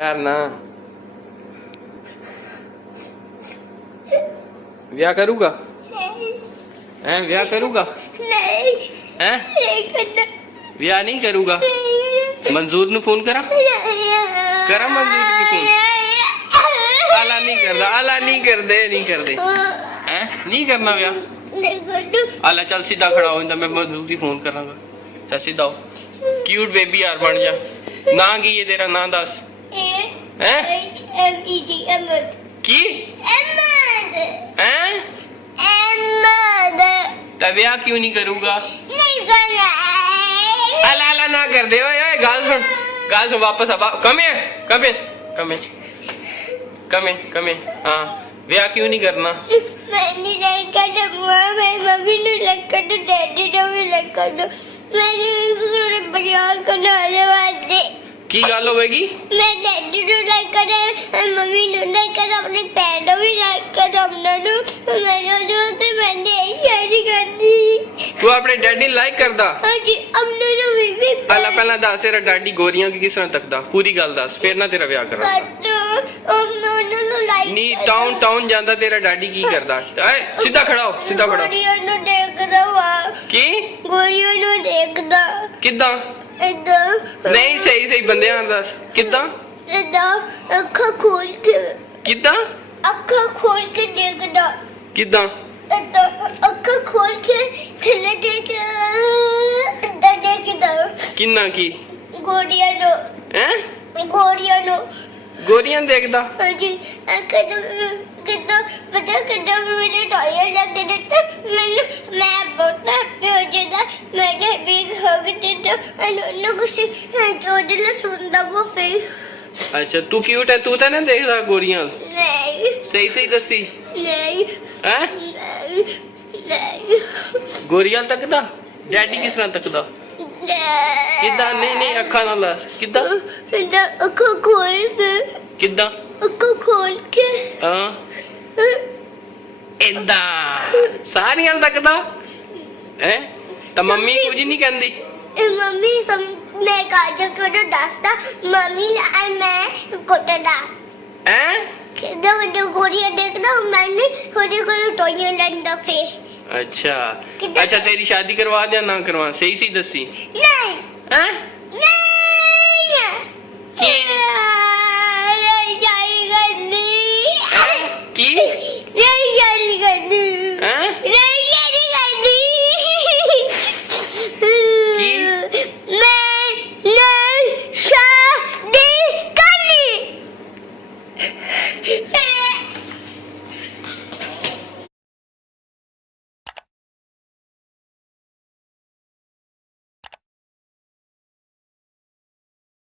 यार ना ब्याह करूंगा हैं ब्याह करूंगा नहीं हैं ब्याह नहीं करूंगा मंजूर नु फोन करा मंजूर की फोन आला नहीं कर दे हैं नहीं करना ब्याह आला चल सीधा खड़ा हो मैं मंजूर की फोन करांगा चल सीधा हो क्यूट बेबी यार बन जा ना की ये तेरा ना दस हैं की हैं ब्याह क्यों नहीं करूंगा अला अला ना कर दे ओए गाल सुन वापस अब कम हाँ ब्याह क्यों नहीं करना मैंने लड़का मेरी मम्मी ने लड़का तो डैडी ने भी लड़का तो मैंने बाजार करने वाले की गल होगी मैं डैडी नु लाइक कर मम्मी नु लाइक कर अपने पैर भी लाइक कर अपना नु मैंने जो ते मैंने शादी कर दी तू अपने डैडी लाइक करदा हां जी अपने नु भी पहला दस तेरा डैडी गोरियां की किस तरह तकदा पूरी गल दस फिर ना तेरा ब्याह करा उन्होंने नु लाइक नी टाउन जांदा तेरा डैडी की करदा ए सीधा खड़ा हो गोरियों नु देखदा वा की गोरियों नु देखदा किदा इधर नहीं सही बंदे दस किदा इधर अखा खोल के किदा अखा खोल के देखदा किदा अखा खोल के थले देख इधर देखदा किन्ना की गोरियां नो हैं गोरियां देखदा जी कितना पता कितना मुझे टॉयलेट लग देता मैं बहुत हैप्पी हो जाता मैंने भी हो गई तो उन्होंने कुछ जो दिल सुनता वो फिर अच्छा तू क्यूट है तू तो ना देख रहा गोरियां नहीं सही दसी नहीं हैं नहीं गोरियां तकदा डैडी किस तरह तकदा किदा नहीं अखा ना ला किदा अखा खोल के किदा अखा खोल के हाँ इदा सारियां तकदा हैं तो मम्मी कुछ नहीं कहंदी मम्मी मैं काजल को तो दसदा मम्मी और मैं कोटदा हैं किदा गोरियां देखदा मैंने थोड़ी कोई टोइयां लंदा फे अच्छा तेरी शादी करवा दिया ना करवा सही दसी नहीं हैं नहीं की नहीं जारी करनी की नहीं जारी करनी